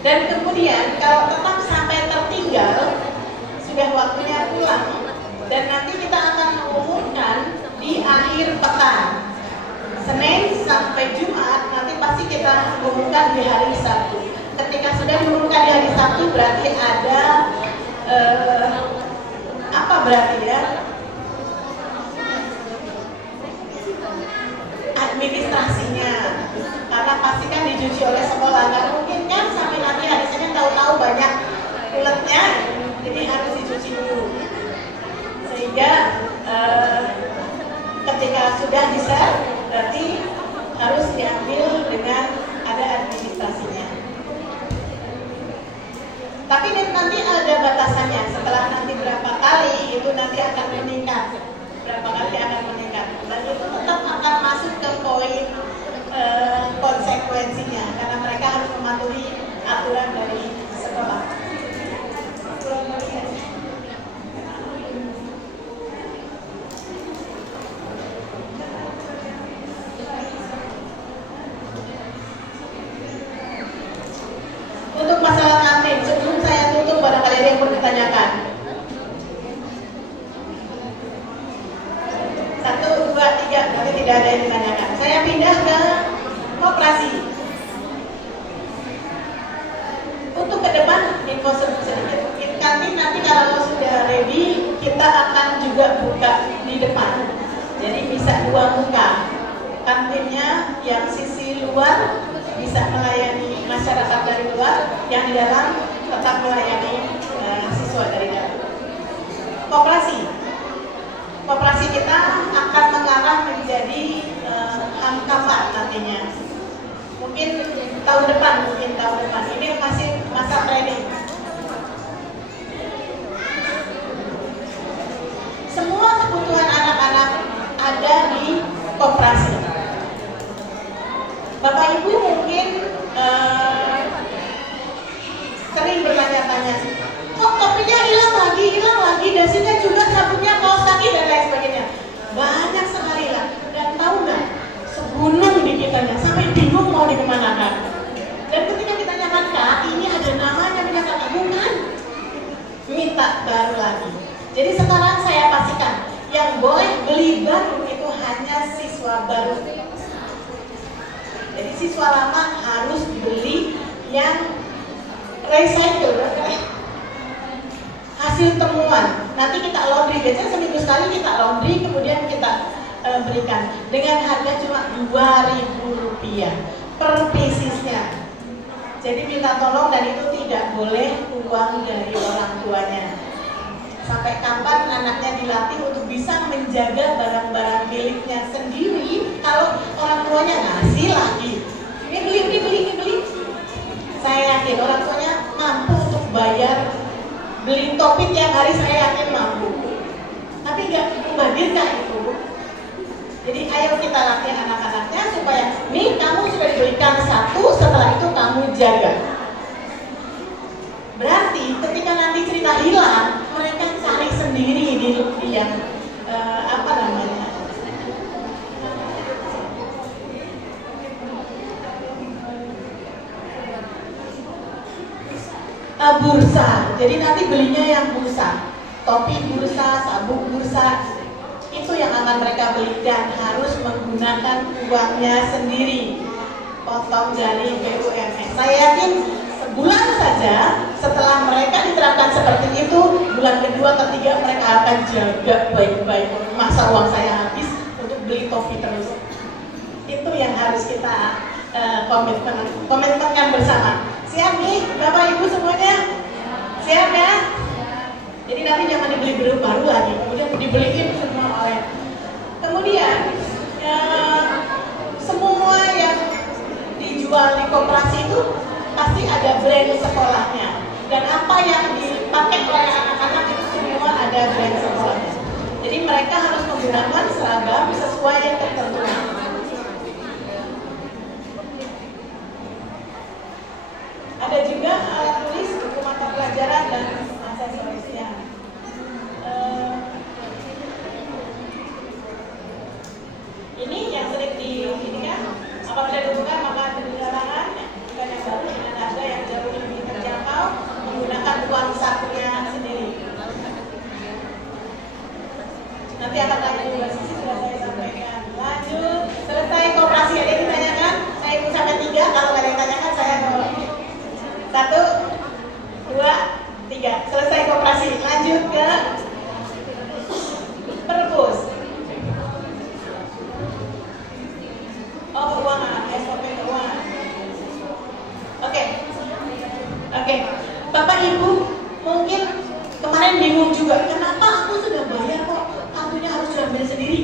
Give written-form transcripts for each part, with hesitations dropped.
Dan kemudian kalau tetap sampai tertinggal, sudah waktunya pulang. Dan nanti kita akan mengumumkan di akhir pekan. Senin sampai Jumat nanti pasti kita umumkan di hari Sabtu. Ketika sudah diumumkan di hari Sabtu berarti ada apa berarti ya? Administrasinya. Karena pasti kan dicuci oleh sekolah. Nggak mungkin kan sampai nanti hari Senin tahu-tahu banyak uletnya, jadi harus dicuci dulu. Sehingga ketika sudah bisa berarti harus diambil dengan ada administrasinya. Tapi nanti ada batasannya. Setelah nanti berapa kali itu nanti akan meningkat. Berapa kali akan meningkat. Dan itu tetap akan masuk ke poin konsekuensinya karena mereka harus mematuhi aturan dari sekolah. Untuk masalah kantin, sebelum saya tutup barangkali ada yang perlu ditanyakan. 1, 2, 3, tapi tidak ada yang ditanyakan. Saya pindah ke koperasi. Untuk ke depan, info sedikit. Kantin nanti kalau sudah ready, kita akan juga buka di depan. Jadi bisa 2 muka. Kantinnya yang sisi luar bisa melayani masyarakat dari luar, yang di dalam tetap melayani siswa dari dalam. Koperasi kita akan mengarah menjadi hamkamat nantinya. Mungkin tahun depan. Ini masih masa training. Semua kebutuhan anak-anak ada di koperasi. Bapak Ibu mungkin sering bertanya-tanya, kok kopinya hilang lagi, dasinya juga, sabunnya, kaos kaki dan lain sebagainya. Banyak sekali lah. Dan tahu nggak, segunung di kitanya sampai bingung mau dikemanakan. Dan ketika ditanyakan, Kak, ini ada namanya minyak kaki, bukan? Minta baru lagi. Jadi sekarang saya pastikan yang boleh beli baru itu hanya siswa baru. Jadi siswa lama harus beli yang recycle, hasil temuan. Nanti kita laundry, biasanya seminggu sekali kita laundry, kemudian kita berikan dengan harga cuma Rp2.000 per piecesnya. Jadi minta tolong, dan itu tidak boleh uang dari orang tuanya. Sampai kapan anaknya dilatih untuk bisa menjaga barang-barang miliknya sendiri kalau orang tuanya ngasih lagi. Ini beli. Saya yakin orang tuanya mampu untuk bayar beli topi tiap hari, saya yakin mampu. Tapi nggak menghadirkan itu. Jadi ayo kita latih anak-anaknya supaya nih kamu sudah diberikan 1, setelah itu kamu jaga. Berarti ketika nanti cerita hilang, mereka cari sendiri di yang apa namanya, bursa. Jadi nanti belinya yang bursa, topi bursa, sabuk bursa, itu yang akan mereka beli dan harus menggunakan uangnya sendiri, potong dari BUMN. Saya yakin sebulan saja setelah mereka diterapkan seperti itu, bulan kedua, ketiga mereka akan jaga baik-baik. Masa uang saya habis untuk beli topi terus? Itu yang harus kita komitmenkan bersama. Siap nih Bapak Ibu semuanya? Siap ya? Jadi nanti jangan dibeli baru lagi, kemudian dibeliin semua oleh. Kemudian semua yang dijual di koperasi itu pasti ada brand sekolahnya, dan apa yang dipakai oleh anak-anak itu semua ada brand sekolahnya. Jadi mereka harus menggunakan seragam sesuai yang tertentu. Ada juga alat tulis, buku mata pelajaran, dan aksesorisnya. Ini yang sering ini kan, apabila ditemukan maka digunakan bukan yang baru dengan harga yang jauh lebih 1, 2, 3. Selesai koperasi. Lanjut ke perpus. Oh, keuangan, SOP keuangan. Oke. Bapak Ibu mungkin kemarin bingung juga, kenapa aku sudah bayar kok kartunya harus diambil sendiri?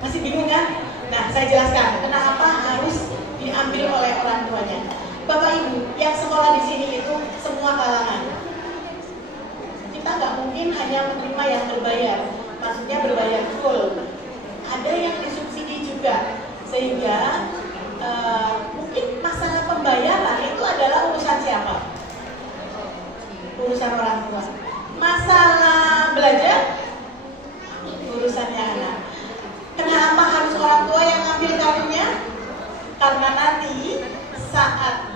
Masih bingung kan? Nah, saya jelaskan kenapa harus diambil oleh orang tuanya. Bapak Ibu yang sekolah di sini itu semua kalangan. Kita nggak mungkin hanya menerima yang berbayar, maksudnya berbayar full. Ada yang disubsidi juga, sehingga mungkin masalah pembayaran itu adalah urusan siapa? Urusan orang tua. Masalah belajar, urusannya anak. Kenapa harus orang tua yang ambil kartunya? Karena nanti saat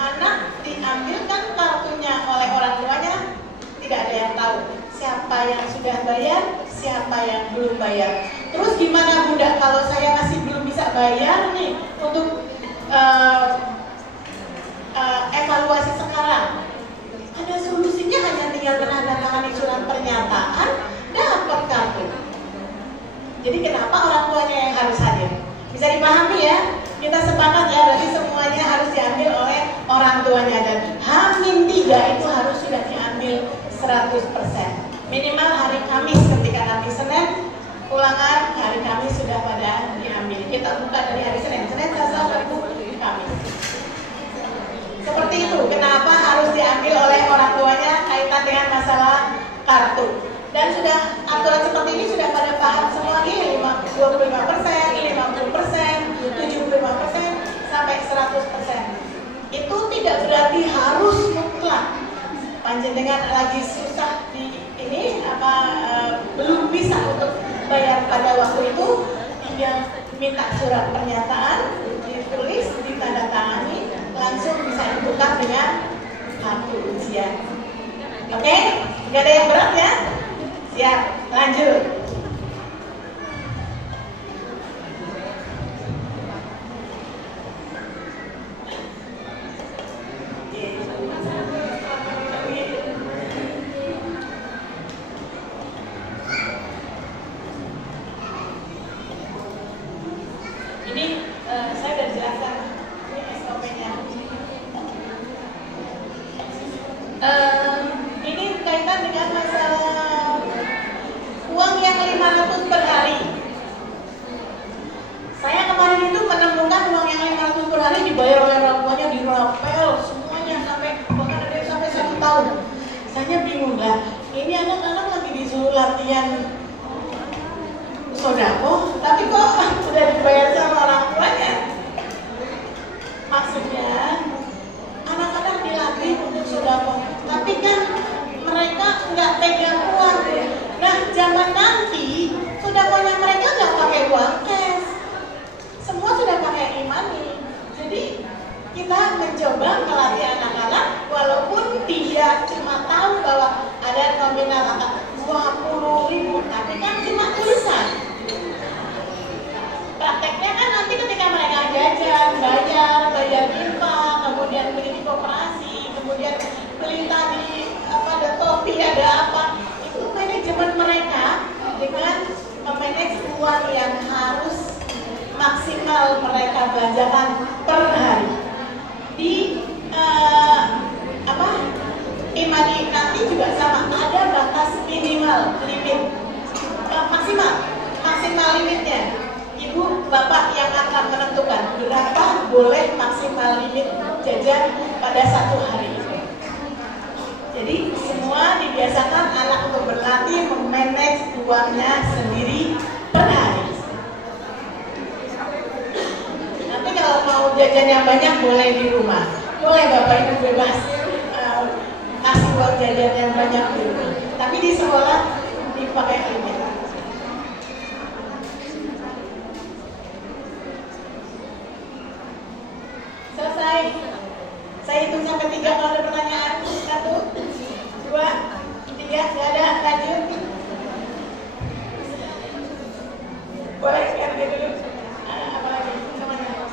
anak diambilkan kartunya oleh orang tuanya, tidak ada yang tahu siapa yang sudah bayar, siapa yang belum bayar. Terus gimana Bunda kalau saya masih belum bisa bayar nih untuk evaluasi sekarang? Ada solusinya, hanya tinggal menandatangani surat pernyataan, dapat kartu. Jadi kenapa orang tuanya yang harus hadir? Bisa dipahami ya? Kita sepakat ya, berarti semuanya harus diambil oleh orang tuanya. Dan H-3 itu harus sudah diambil 100%. Minimal hari Kamis, ketika nanti Senin ulangan, hari Kamis sudah pada diambil. Kita buka dari hari Senin, Selasa, Rabu, Kamis. Seperti itu, kenapa harus diambil oleh orang tuanya kaitan dengan masalah kartu. Dan sudah aturan seperti ini sudah pada paham semua nih, 25%, 50%, 75%, sampai 100%. Itu tidak berarti harus mutlak. Panjenengan lagi susah di ini belum bisa untuk bayar pada waktu itu, tinggal minta surat pernyataan, ditulis, ditandatangani, langsung bisa ditukar dengan kartu ujian. Oke? Gak ada yang berat ya? Siap, lanjut. Ini saya sudah jelaskan, ini SOP-nya. Ini kaitan dengan masalah uang yang 500 per hari. Saya kemarin itu menemukan uang yang 500 per hari dibayar oleh orang tuanya, dirapel semuanya sampai bahkan ada yang sampai 1 tahun. Saya bingung lah, ini anak-anak lagi disuruh latihan sodako, tapi kok sudah dibayar sama orang tuanya? Maksudnya anak-anak dilatih untuk sodako, tapi kan mereka nggak pegang uang. Nah, zaman nanti sodakonya mereka nggak pakai uang cash, semua sudah pakai e-money. Jadi kita mencoba melatih anak-anak, walaupun dia cuma tahu bahwa ada nominal angka 20.000, tapi kan cuma tulisan. Prakteknya kan nanti ketika mereka jajan, bayar infak, kemudian beli di koperasi, kemudian beli tadi ada topi, ada apa, itu manajemen mereka dengan memanage uang yang harus maksimal mereka belanjakan per hari. Di e-money nanti juga sama, ada batas minimal, limit, maksimal limitnya. Ibu, bapak yang akan menentukan berapa boleh maksimal limit jajan pada 1 hari. Jadi semua dibiasakan anak untuk berlatih memanage uangnya sendiri per hari. Nanti kalau mau jajan yang banyak boleh di rumah, boleh bapak ibu bebas kasih uang jajan yang banyak di rumah. Tapi di sekolah dipakai limit. Selesai. Saya hitung sampai 3 kalau ada pertanyaan. 1, 2, 3, nggak ada, lanjut. Boleh ganti dulu. Apa lagi? Kemana?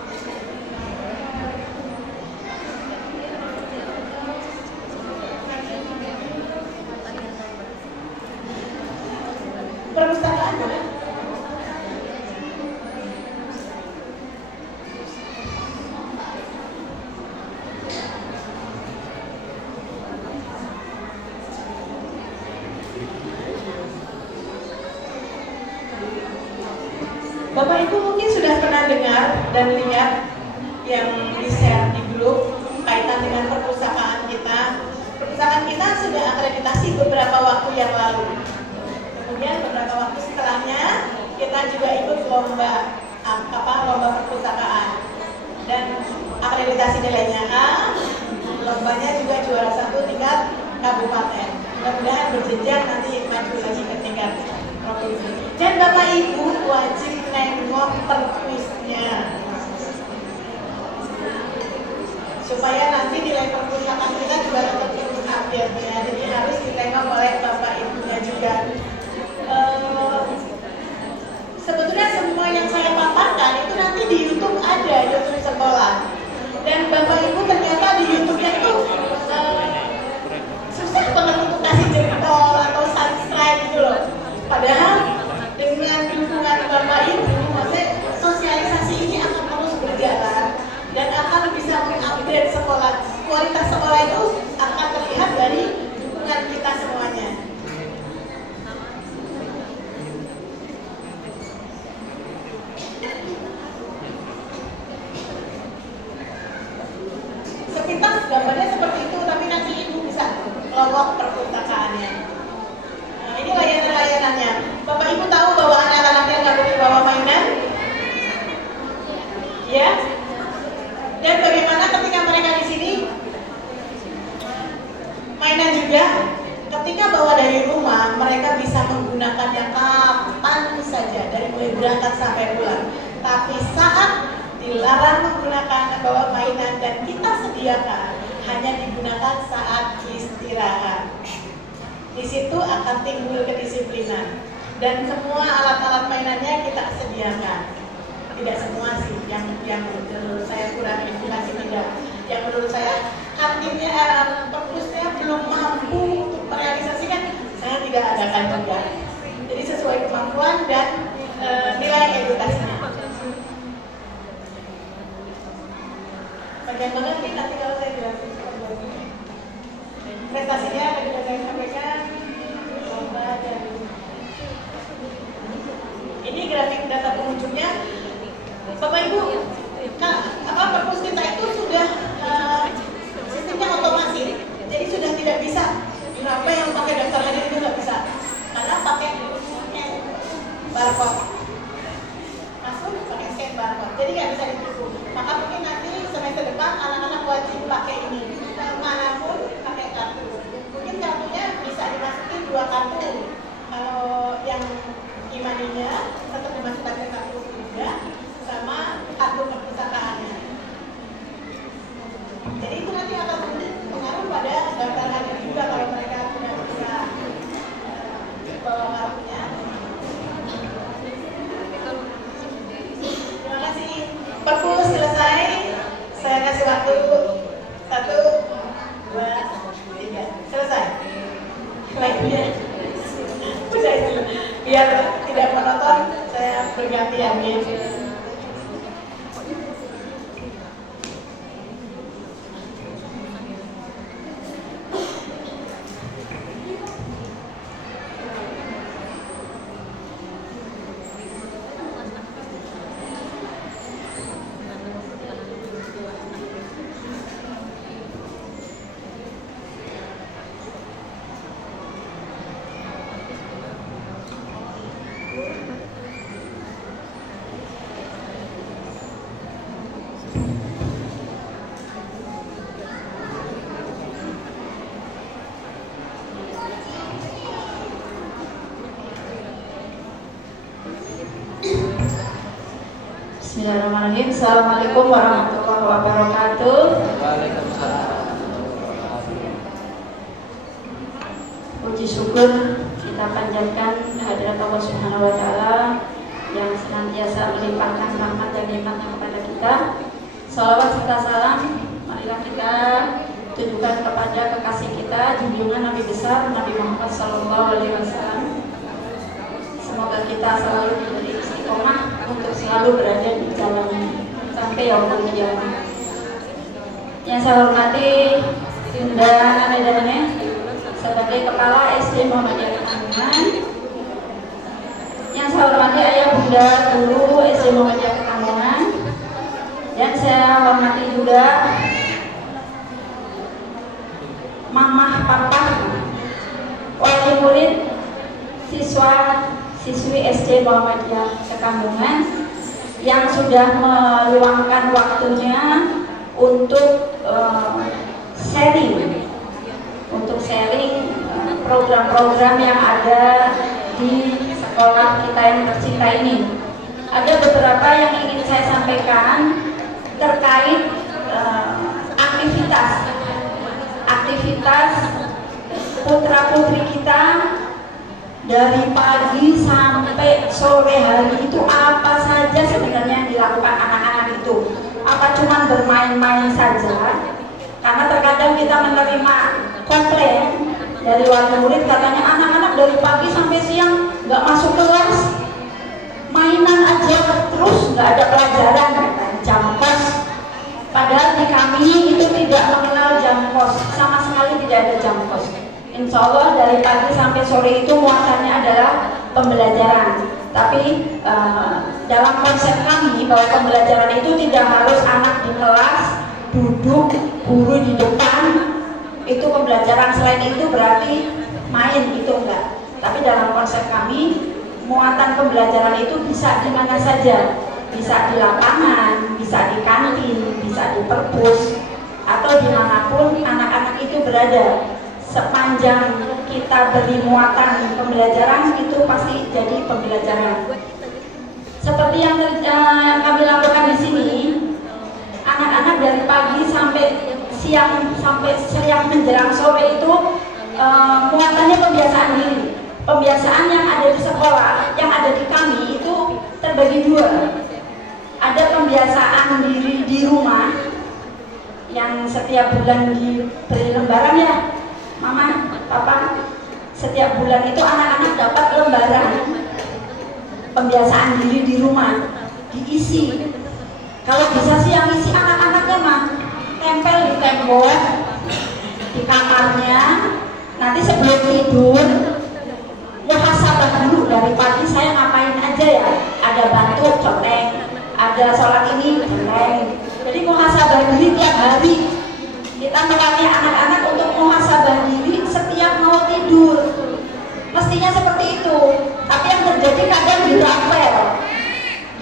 Perpustakaan boleh? Bapak Ibu mungkin sudah pernah dengar dan lihat yang di-share di grup kaitan dengan perpustakaan kita. Perpustakaan kita sudah akreditasi beberapa waktu yang lalu. Kemudian beberapa waktu setelahnya kita juga ikut lomba perpustakaan dan akreditasi nilainya A. Lombanya juga juara 1 tingkat kabupaten. Mudah-mudahan berjenjang nanti maju lagi ke tingkat provinsi. Dan Bapak Ibu wajib nengok perpusnya supaya nanti nilai perpustakaan kita juga tetap terus update ya. Jadi harus ditengok oleh Bapak Ibunya juga. Sebetulnya semua yang saya paparkan itu nanti di YouTube ada, YouTube sekolah. Dan Bapak Ibu ternyata di YouTube-nya itu susah banget untuk kasih jempol atau subscribe gitu loh. Padahal dengan dukungan Bapak Ibu, maksudnya sosialisasi ini akan terus berjalan dan akan bisa mengupdate sekolah. Kualitas sekolah itu akan terlihat dari dukungan kita semuanya. Sepintas gambarnya seperti itu, tapi nanti Ibu bisa lowok perpustakaannya. Nah, ini layanan-layanannya. Bapak Ibu tahu bahwa anak-anaknya nggak boleh bawa mainan? Ya? Dan bagaimana ketika mereka di sini? Mainan juga. Ketika bawa dari rumah, mereka bisa menggunakannya kapan saja, dari mulai berangkat sampai pulang. Tapi saat dilarang menggunakan bawa mainan dan kita sediakan, hanya digunakan saat istirahat. Di situ akan timbul kedisiplinan. Dan semua alat-alat mainannya kita sediakan. Tidak semua sih, yang menurut saya kurang edukasi tidak. Yang menurut saya kantinnya, perpusnya belum mampu untuk merealisasikan, saya tidak adakan juga. Jadi sesuai kemampuan dan nilai edukasinya. Bagian banget nih nanti kalau saya jelasin prestasinya tadi sudah saya sampaikan, lomba dan ini grafik data pengunjungnya. Bapak Ibu, perpus kita itu sudah sistemnya otomasi, jadi sudah tidak bisa. Kenapa yang pakai daftar hadir itu nggak bisa? Karena pakai barcode, masuk pakai scan barcode, jadi nggak bisa ditipu. Maka mungkin nanti semester depan anak-anak wajib pakai ini, manapun pakai kartu. Mungkin kartunya bisa dimasukin 2 kartu. Kalau yang imaninya tetap dimasukkan ke kartu juga, sama kartu perpustakaannya. Jadi itu nanti akan pengaruh pada daftar hadir juga kalau mereka tidak bisa bawa kartunya. Terima kasih. Perpus selesai. Saya kasih waktu 1, 2, 3. Selesai. Lainnya udah itu. Biar tidak monoton, saya bergantian ya. Bismillahirrahmanirrahim. Assalamualaikum warahmatullahi wabarakatuh. Puji syukur kita panjatkan kehadirat Allah Subhanahu wa Ta'ala yang senantiasa melimpahkan rahmat dan nikmatnya kepada kita. Salawat serta salam marilah kita tujukan kepada kekasih kita, junjungan Nabi besar Nabi Muhammad SAW. kita selalu diberi istiqomah untuk selalu berada di jalan sampai yaumul qiyamah. Yang saya hormati Bunda Nedane sebagai Kepala SD Muhammadiyah Ketanggungan. Yang saya hormati Ayah Bunda Guru SD Muhammadiyah Ketanggungan. Dan saya hormati juga Mamah Papa wali murid siswa siswi SD Muhammadiyah Ketanggungan yang sudah meluangkan waktunya untuk sharing program-program yang ada di sekolah kita yang tercinta ini. Ada beberapa yang ingin saya sampaikan terkait aktivitas putra-putri kita dari pagi sampai sore hari itu apa saja sebenarnya yang dilakukan anak-anak itu. Apa cuma bermain-main saja? Karena terkadang kita menerima komplain dari wali murid, katanya anak-anak dari pagi sampai siang nggak masuk kelas, mainan aja terus, nggak ada pelajaran, jam kos. Padahal di kami itu tidak mengenal jam kos, sama sekali tidak ada jam kos. Insya Allah dari pagi sampai sore itu muatannya adalah pembelajaran. Tapi dalam konsep kami bahwa pembelajaran itu tidak harus anak di kelas duduk, guru di depan, itu pembelajaran. Selain itu berarti main, itu enggak. Tapi dalam konsep kami muatan pembelajaran itu bisa di mana saja, bisa di lapangan, bisa di kantin, bisa di perpus, atau dimanapun anak-anak itu berada. Sepanjang kita beri muatan pembelajaran itu pasti jadi pembelajaran. Seperti yang kami lakukan di sini, anak-anak dari pagi sampai siang menjelang sore itu muatannya pembiasaan diri. Pembiasaan yang ada di sekolah, yang ada di kami itu terbagi dua. Ada pembiasaan diri di rumah yang setiap bulan diberi lembaran ya. Mama, Papa, setiap bulan itu anak-anak dapat lembaran pembiasaan diri di rumah, diisi. Kalau bisa sih yang isi anak-anaknya mah tempel di tembok di kamarnya. Nanti sebelum tidur muhasabah dulu dari pagi saya ngapain aja ya. Ada bantu contek, ada sholat ini contek. Jadi muhasabah diri tiap hari. Kita melatih anak-anak untuk muhasabah diri setiap mau tidur. Mestinya seperti itu. Tapi yang terjadi kadang dirapel.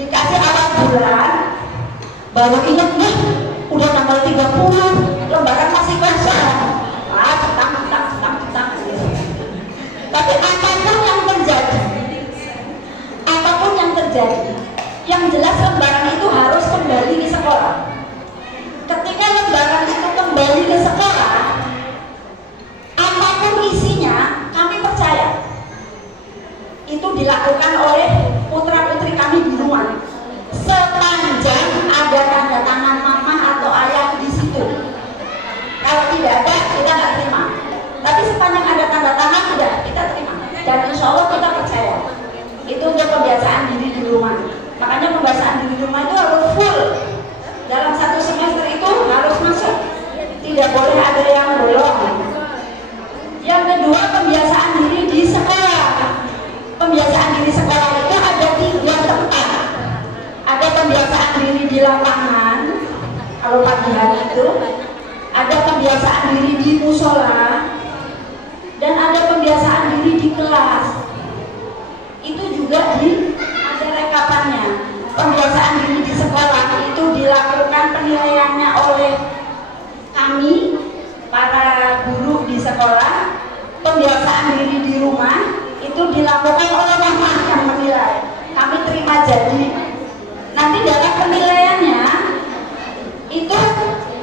Dikasih awal bulan, baru ingat nih, udah tanggal 30, lembaran masih kosong. Cetang. Tapi apapun yang terjadi, yang jelas lembaran itu harus kembali di sekolah. Ketika lembaran itu kembali ke sekolah, apapun isinya, kami percaya itu dilakukan oleh putra-putri kami di rumah. Sepanjang ada tanda tangan mama atau ayah di situ. Kalau tidak ada, kita nggak terima. Tapi sepanjang ada tanda tangan, tidak, kita terima. Dan insya Allah kita percaya itu untuk pembiasaan diri di rumah. Makanya pembiasaan diri di rumah itu harus full. Dalam satu semester itu harus masuk, tidak boleh ada yang bolong. Yang kedua, pembiasaan diri di sekolah. Pembiasaan diri sekolah itu ada 3 tempat. Ada pembiasaan diri di lapangan, kalau pagi hari itu. Ada pembiasaan diri di musola, dan ada pembiasaan diri di kelas. Itu juga ada rekapannya. Pembiasaan diri di sekolah itu dilakukan penilaiannya oleh kami, para guru di sekolah. Pembiasaan diri di rumah itu dilakukan oleh mama yang menilai. Kami terima jadi. Nanti dalam penilaiannya itu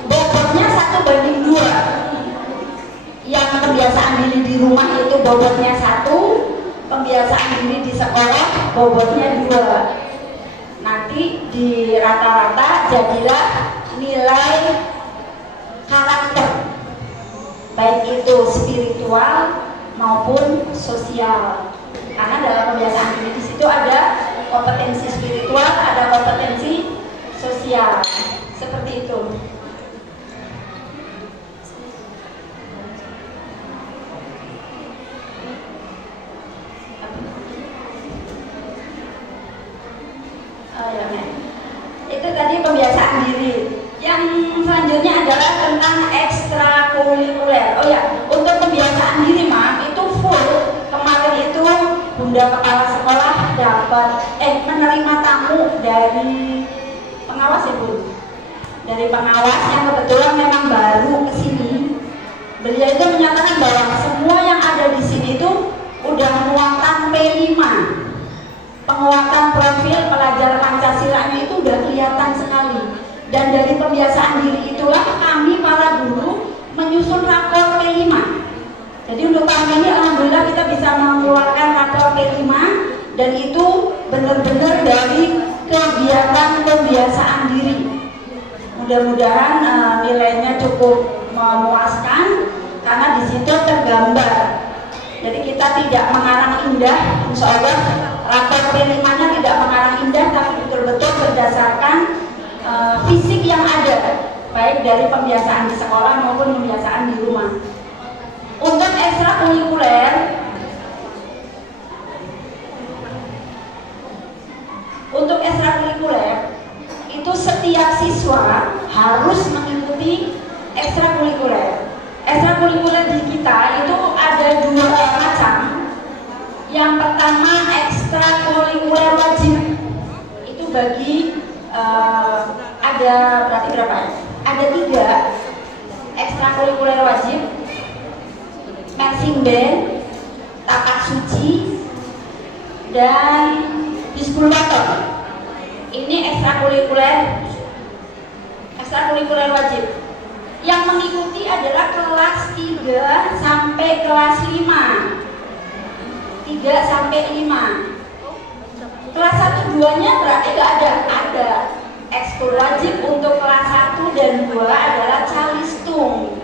bobotnya 1:2. Yang pembiasaan diri di rumah itu bobotnya 1, pembiasaan diri di sekolah bobotnya 2. Nanti di rata-rata jadilah nilai karakter, baik itu spiritual maupun sosial. Karena dalam pembiasaan diri di situ ada kompetensi spiritual, ada kompetensi sosial, seperti itu. Itu tadi pembiasaan diri. Yang selanjutnya adalah tentang ekstrakurikuler. Oh ya, untuk pembiasaan diri mah itu full. Kemarin itu Bunda Kepala Sekolah dapat menerima tamu dari pengawas ya Bu. Dari pengawas yang kebetulan memang baru ke sini. Beliau itu menyatakan bahwa semua yang ada di sini itu udah muatan P5. Penguatan profil pelajar Pancasilanya itu udah kelihatan sekali. Dan dari pembiasaan diri itulah kami para guru menyusun rapor P5. Jadi untuk tahun ini alhamdulillah kita bisa mengeluarkan rapor P5 dan itu benar-benar dari kegiatan pembiasaan diri. Mudah-mudahan nilainya cukup memuaskan karena di situ tergambar. Jadi kita tidak mengarang indah, insya Allah rapor P5-nya tidak mengarang indah, tapi betul-betul berdasarkan fisik yang ada, baik dari pembiasaan di sekolah maupun pembiasaan di rumah. Untuk ekstrakurikuler, itu setiap siswa harus mengikuti ekstrakurikuler. Ekstrakurikuler di kita itu ada 2 macam. Yang pertama ekstrakurikuler wajib. Itu bagi ada berarti berapa ya? Ada 3 ekstrakurikuler wajib. Marching band, tapak suci, dan biskulator. Ini ekstrakurikuler wajib. Yang mengikuti adalah kelas 3 sampai kelas 5. 3 sampai 5. Kelas 1 2-nya berarti nggak ada ekskul wajib. Untuk kelas 1 dan 2 adalah calistung.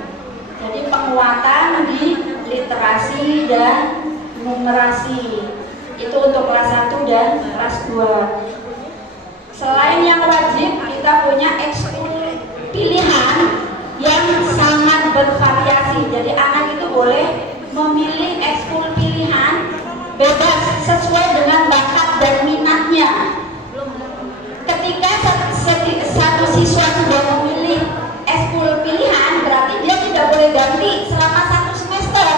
Jadi penguatan di literasi dan numerasi. Itu untuk kelas 1 dan kelas 2. Selain yang wajib, kita punya ekskul pilihan yang sangat bervariasi. Jadi anak itu boleh memilih ekskul pilihan bebas sesuai dengan bakat dan minatnya. Ketika satu siswa sudah memilih ekskul pilihan, berarti dia tidak boleh ganti selama 1 semester.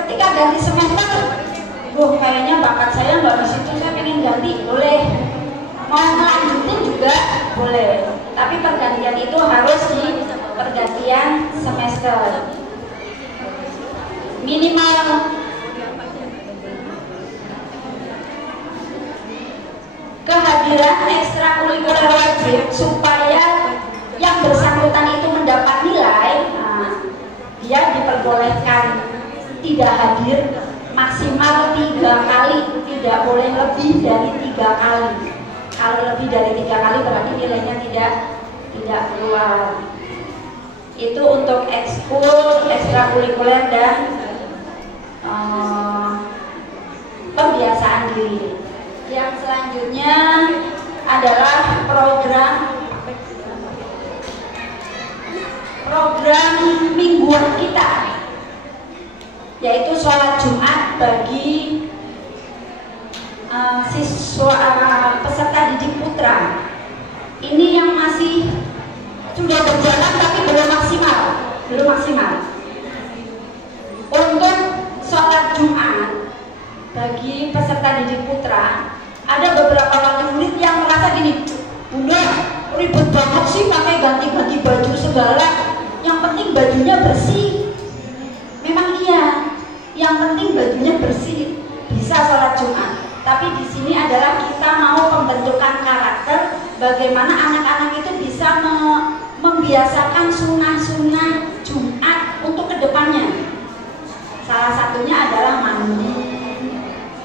Ketika ganti semester, kayaknya bakat saya nggak di situ, saya pengen ganti, boleh. Mau melanjutin juga boleh. Tapi pergantian itu harus di pergantian semester. Minimal kehadiran ekstrakurikuler wajib supaya yang bersangkutan itu mendapat nilai. Dia diperbolehkan tidak hadir maksimal 3 kali, tidak boleh lebih dari 3 kali. Kalau lebih dari 3 kali berarti nilainya tidak keluar. Itu untuk ekskul, ekstrakurikuler dan pembiasaan diri. Yang selanjutnya adalah program mingguan kita, yaitu sholat Jumat bagi siswa peserta didik putra. Ini yang masih sudah berjalan tapi belum maksimal. Untuk sholat Jumat bagi peserta didik putra, ada beberapa wali murid yang merasa gini, Bunda, ribet banget sih pakai ganti-ganti baju segala. Yang penting bajunya bersih. Memang iya, yang penting bajunya bersih, bisa sholat Jumat. Tapi di sini adalah kita mau pembentukan karakter, bagaimana anak-anak itu bisa membiasakan sunnah-sunnah Jumat untuk kedepannya. Salah satunya adalah mandi,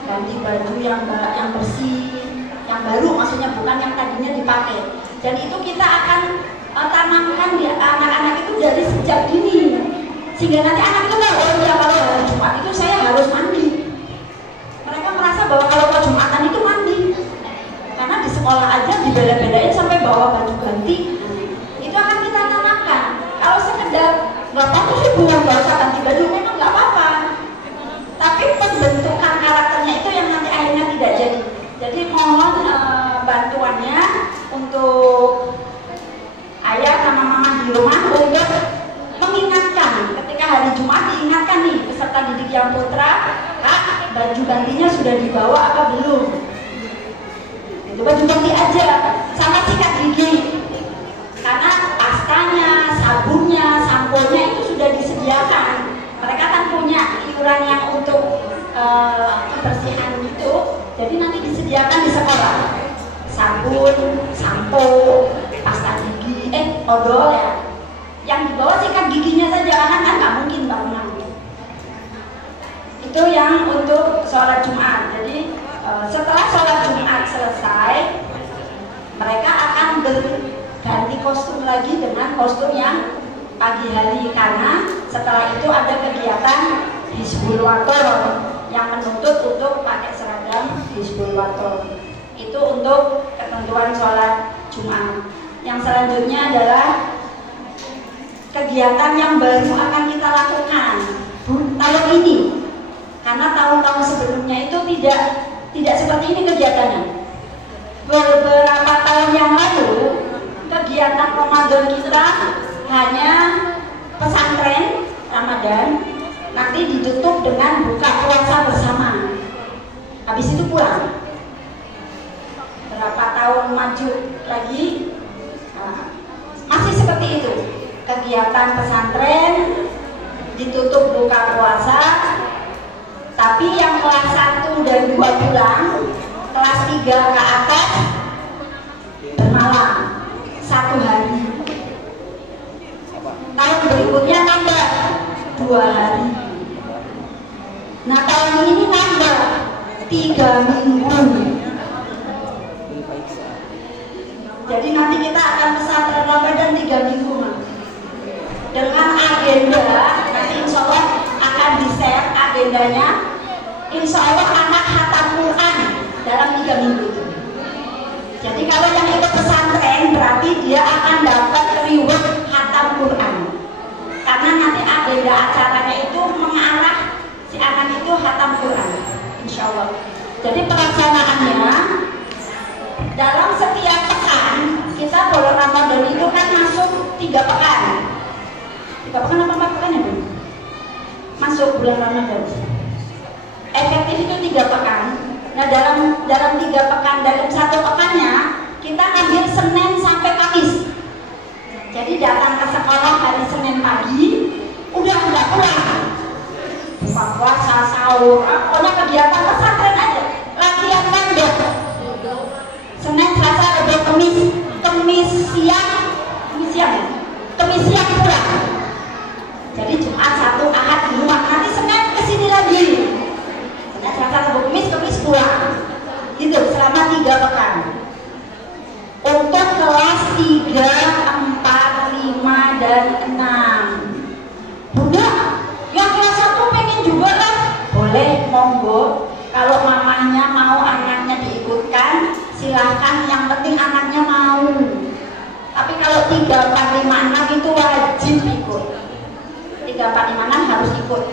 ganti baju yang bersih, yang baru, maksudnya bukan yang tadinya dipakai. Dan itu kita akan tanamkan di anak-anak itu dari sejak dini, sehingga nanti anak itu tahu, oh ya kalau hari Jumat itu saya harus mandi. Mereka merasa bahwa kalau ke Jumatan itu mandi. nggak usah ganti baju, memang nggak apa-apa. Tapi pembentukan karakternya itu yang nanti akhirnya tidak jadi. Jadi mohon bantuannya untuk ayah sama mama di rumah untuk mengingatkan ketika hari Jumat, diingatkan nih peserta didik yang putra, Kak, baju gantinya sudah dibawa apa belum? Itu baju ganti aja sama sikat gigi, karena pastanya, sabunnya, samponya itu sudah disediakan. Mereka kan punya iuran yang untuk kebersihan itu, jadi nanti disediakan di sekolah sabun, sampo, pasta gigi, odol ya. Yang dibawa sikat giginya saja, karena kan nggak mungkin bangunan. Itu yang untuk sholat Jumat. Jadi setelah sholat Jumat selesai, mereka akan berganti kostum lagi dengan kostum yang pagi hari, karena setelah itu ada kegiatan Hizbul Wathon yang menuntut untuk pakai seragam Hizbul Wathon. Itu untuk ketentuan sholat Jumat. Yang selanjutnya adalah kegiatan yang baru akan kita lakukan tahun ini, karena tahun-tahun sebelumnya itu tidak seperti ini kegiatannya. Beberapa tahun yang lalu kegiatan Ramadan kita hanya pesantren Ramadan, nanti ditutup dengan buka puasa bersama, habis itu pulang. Berapa tahun maju lagi masih seperti itu, kegiatan pesantren ditutup buka puasa, tapi yang kelas 1 dan 2 pulang, kelas 3 ke atas bermalam 1 hari. Tahun berikutnya nambah 2 hari. Nah tahun ini nambah 3 minggu. Jadi nanti kita akan pesantren Ramadan 3 minggu dengan agenda, nanti insya Allah akan di-share agendanya. Insya Allah anak khatam Quran dalam 3 minggu itu. Jadi kalau yang ikut pesantren berarti dia akan dapat reward khatam Quran, karena nanti agenda acaranya itu mengarah si anak itu khatam Quran, insya Allah. Jadi pelaksanaannya dalam setiap pekan, kita bulan Ramadan itu kan masuk 3 pekan. 3 pekan apa 4 pekan ya Bu? Masuk bulan Ramadan. Efektif itu 3 pekan. Nah dalam 3 pekan, dalam 1 pekannya kita ambil Senin sampai Kamis. Jadi datang ke sekolah hari Senin pagi, udah nggak pulang. Buka puasa, sahur, pokoknya kegiatan pesantren aja. Latihan mandor. Senin, Selasa, Rabu, Kamis siang pulang. Jadi Jumat, Sabtu, Ahad di rumah. Nanti Senin kesini lagi. Senin, Selasa, Rabu, Kamis pulang. Gitu selama 3 pekan. Untuk kelas 3, 4, 5, dan 6. Bunda, yang kelas 1 pengen juga kan? Boleh, monggo. Kalau mamanya mau anaknya diikutkan, silahkan, yang penting anaknya mau. Tapi kalau 3, 4, 5, 6 itu wajib ikut. 3, 4, 5, 6 harus ikut.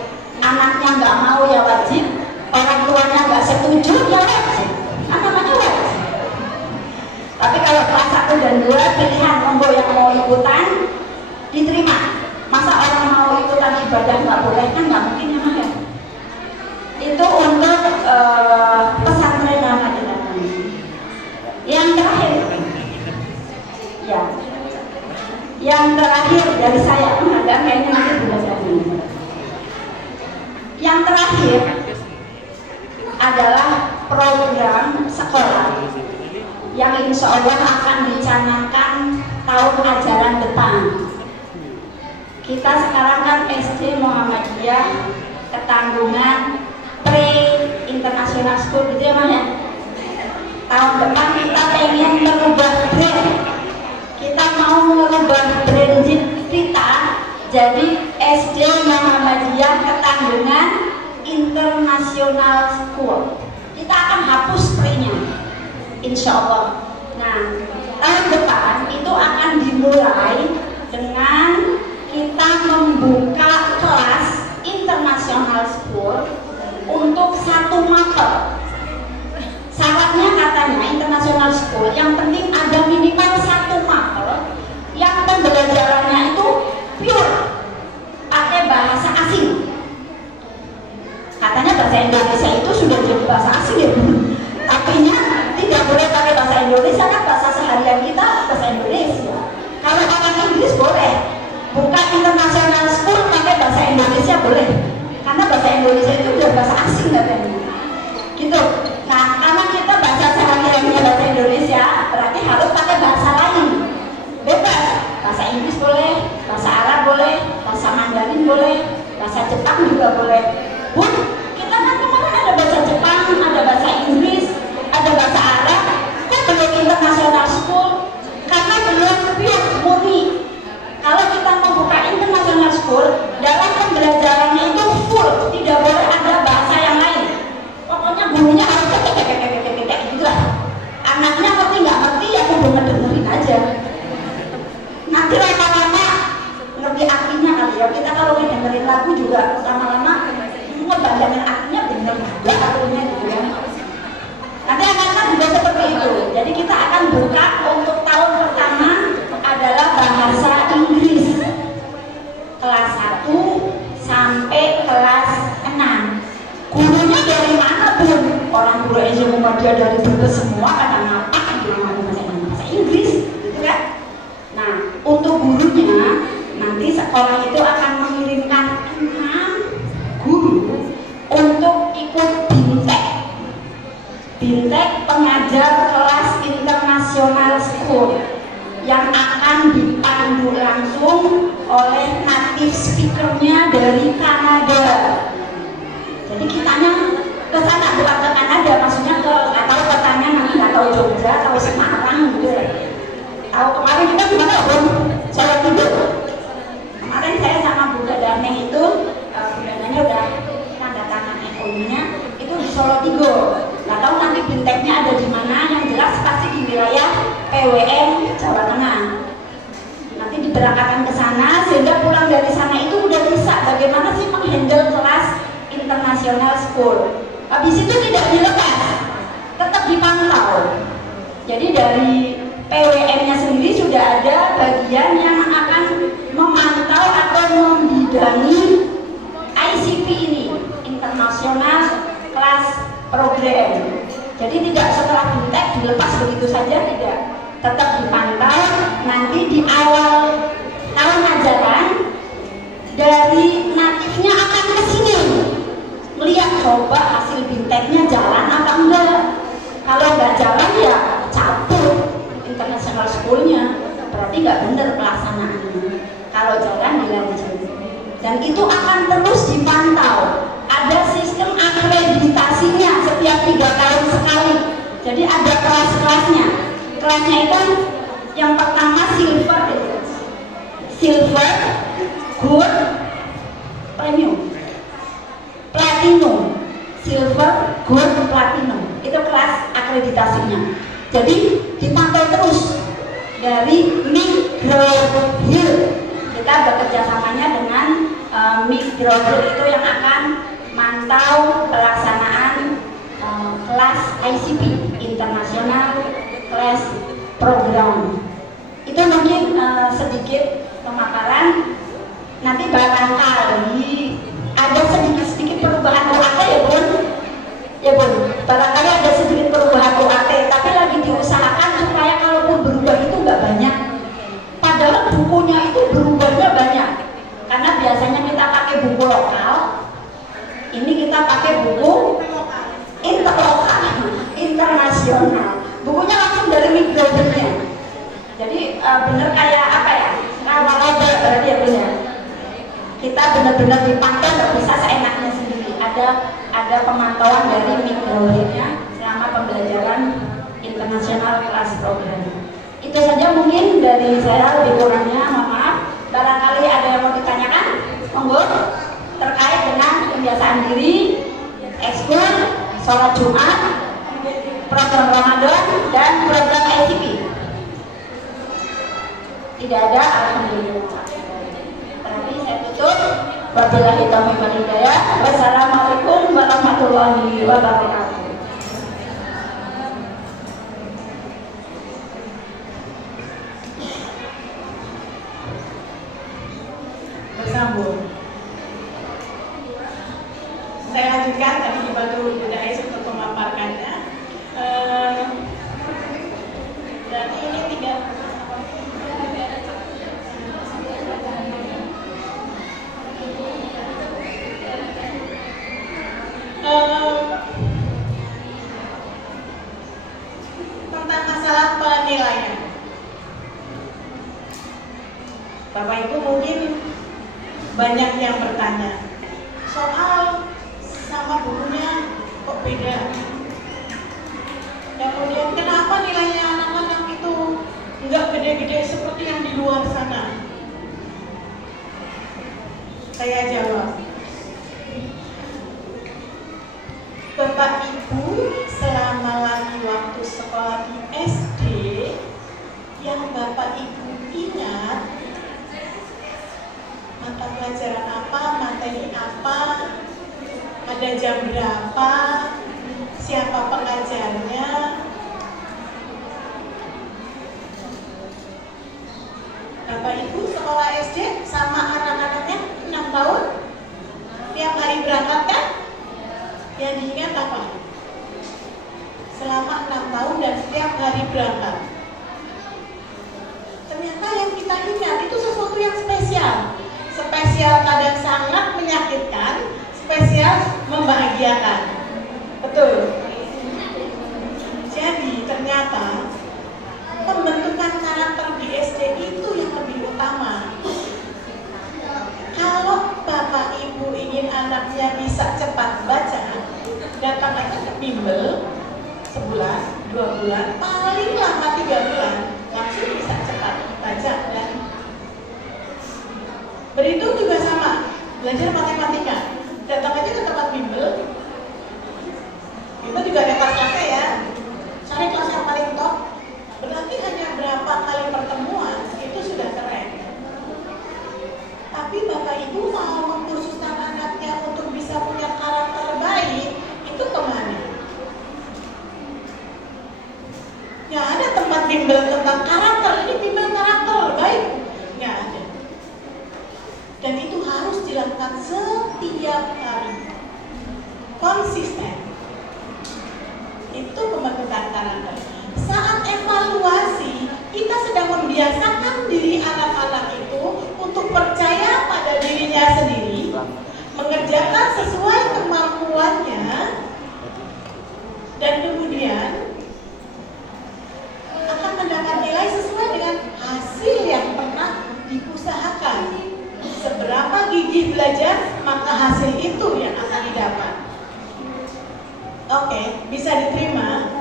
Anaknya nggak mau ya wajib, orang tuanya nggak setuju ya wajib. Namanya wajib. Tapi kalau kelas 1 dan 2 pilihan, monggo yang mau ikutan diterima. Masa orang mau ikutan ibadah nggak boleh, kan nggak mungkin ya Mas ya. Itu untuk pesantren Ramadan. Yang terakhir, ya, yang terakhir dari saya, agak kayaknya nanti belajarnya. Yang terakhir adalah program sekolah yang insya Allah akan dicanangkan tahun ajaran depan. Kita sekarang kan SD Muhammadiyah Ketanggungan Pre-International School gitu ya Mas ya. Tahun depan kita pengen merubah brand. Kita mau merubah brand kita jadi SD Muhammadiyah Ketanggungan International School. Kita akan hapus pre-nya, insya Allah. Nah, tahun depan itu akan dimulai dengan kita membuka international school untuk 1 mater. Syaratnya katanya international school yang penting ada minimal 1 mater yang pembelajarannya itu pure pakai bahasa asing. Katanya bahasa Indonesia itu sudah jadi bahasa asing ya, artinya tidak boleh pakai bahasa Indonesia, kan bahasa seharian kita bahasa Indonesia. Kalau orang Inggris boleh, bukan international school pakai bahasa Indonesia boleh, karena bahasa Indonesia itu udah bahasa asing katanya. Gitu. Nah, karena kita bahasa sehariannya bahasa Indonesia, berarti harus pakai bahasa lain. Bebas. Bahasa Inggris boleh, bahasa Arab boleh, bahasa Mandarin boleh, bahasa Jepang juga boleh. Bu, kita kan kemarin ada bahasa Jepang, ada bahasa Inggris, ada bahasa Arab, kok belum international school? Karena belum pure murni. Kalau kita membuka international school, dalam pembelajarannya itu full, tidak boleh ada bahasa yang lain. Pokoknya gurunya harus kayak gitu lah. Anaknya ngerti nggak ngerti ya kudu ngedengerin aja. Nanti lama-lama ngerti artinya kali ya. Kita kalau ngedengerin lagu juga lama-lama bayangin artinya benar juga artinya gitu ya. Nanti akan juga seperti itu. Jadi kita akan buka untuk tahun pertama adalah bahasa Inggris kelas 1 sampai kelas 6. Gurunya dari mana pun, orang guru SD Muhammadiyah dari Brebes semua kadang ngapa gitu bahasa Inggris gitu kan. Nah, untuk gurunya nanti sekolah itu akan mengirimkan 6 guru untuk ikut BINTEK pengajar kelas internasional school yang akan dipandu langsung oleh native speakernya dari Kanada. Jadi kitanya ke sana, bukan ke Kanada, maksudnya ke nggak tahu kotanya, nanti nggak tahu Jogja, tahu Semarang gitu. Tahu kemarin kita gimana Bun? Solo Tigo. Kemarin saya sama Bu Darmeh itu, bulananya udah tanda tangan FOU-nya itu di Solo Tigo. Nggak tahu nanti BINTEK-nya ada di mana, yang jelas pasti di wilayah PWN Jawa Tengah. Nanti diberangkatkan ke sana sehingga pulang dari sana itu udah bisa bagaimana sih menghandle kelas international school. Habis itu tidak dilepas, tetap dipantau. Jadi dari PWN-nya sendiri sudah ada bagian yang akan memantau atau membidangi ICP ini, International Class Program. Jadi tidak setelah BINTEK dilepas begitu saja, tidak. Tetap dipantau. Nanti di awal tahun ajaran dari natifnya akan ke sini melihat coba hasil BINTEK-nya jalan apa enggak. Kalau nggak jalan ya cabut international school-nya, berarti nggak benar pelaksanaannya. Kalau jalan dilanjut. Dan itu akan terus dipantau. Ada sistem akreditasinya setiap 3 tahun sekali. Jadi ada kelas-kelasnya. Kelasnya itu yang pertama silver, gold, premium, platinum, silver, gold, platinum. Itu kelas akreditasinya. Jadi dipantau terus dari McGraw-Hill. Kita bekerja samanya dengan McGraw-Hill itu yang akan mantau pelaksanaan kelas ICP, International Class Program. Itu mungkin sedikit pemaparan. Nanti barangkali ada sedikit perubahan UAT ya Bun. Ya Bun, barangkali ada sedikit perubahan UAT, tapi lagi diusahakan supaya kalaupun berubah itu nggak banyak. Padahal bukunya itu berubahnya banyak. Karena biasanya kita pakai buku lokal, ini kita pakai buku interlokal, internasional. Bukunya langsung dari McGraw-Hill-nya. Jadi bener kayak apa ya? Rawalaba berarti ya benar. Kita benar-benar dipantau, nggak bisa seenaknya sendiri. Ada pemantauan dari McGraw-Hill-nya selama pembelajaran internasional kelas program. Itu saja mungkin dari saya, lebih kurangnya mohon maaf. Barangkali ada yang mau ditanyakan, monggo, terkait dengan pembiasaan diri, ekskul, sholat Jumat, program Ramadan, dan program ICP. Tidak ada, alhamdulillah. Berarti saya tutup. Wabillahi taufiq wal hidayah. Wassalamualaikum warahmatullahi wabarakatuh. Bersambung. Saya lanjutkan, tadi dibantu Bunda Ais untuk memaparkannya. Dan ini tidak tentang masalah penilaian. Bapak Ibu mungkin banyak yang bertanya soal sama bukunya kok beda. Kemudian kenapa nilainya anak-anak itu nggak gede-gede seperti yang di luar sana? Saya jawab, Bapak Ibu selama lagi waktu sekolah di SD, yang Bapak Ibu ingat mata pelajaran apa, materi apa, ada jam berapa, siapa pengajarnya. Bapak Ibu sekolah SD sama anak-anaknya 6 tahun, tiap hari berangkat kan? Yang diingat apa? Selama 6 tahun dan setiap hari berangkat. Ternyata yang kita ingat itu sesuatu yang spesial. Spesial kadang sangat menyakitkan, spesial membahagiakan. Betul. Jadi ternyata pembentukan karakter di SD itu yang lebih utama. Kalau Bapak Ibu ingin anaknya bisa cepat baca, datang aja ke bimbel sebulan, 2 bulan, paling lama 3 bulan, langsung bisa cepat baca dan berhitung juga sama. Belajar matematika, datang aja ke tempat bimbel. Itu juga ada kelas-kelasnya ya. Cari kelas yang paling top. Berarti hanya berapa kali pertemuan itu sudah keren. Tapi Bapak Ibu mau mengkhususkan anaknya untuk bisa punya karakter baik, itu kemana? Nggak ada tempat bimbel tentang karakter. Ini bimbel karakter baik, nggak ada. Dan itu harus dilakukan setiap hari, konsisten. Itu pembentukan karakter. Saat evaluasi, kita sedang membiasakan diri anak-anak itu untuk percaya pada dirinya sendiri, mengerjakan sesuai kemampuannya, dan kemudian akan mendapat nilai sesuai dengan hasil yang pernah diusahakan. Seberapa gigih belajar, maka hasil itu yang akan didapat. Oke, bisa diterima.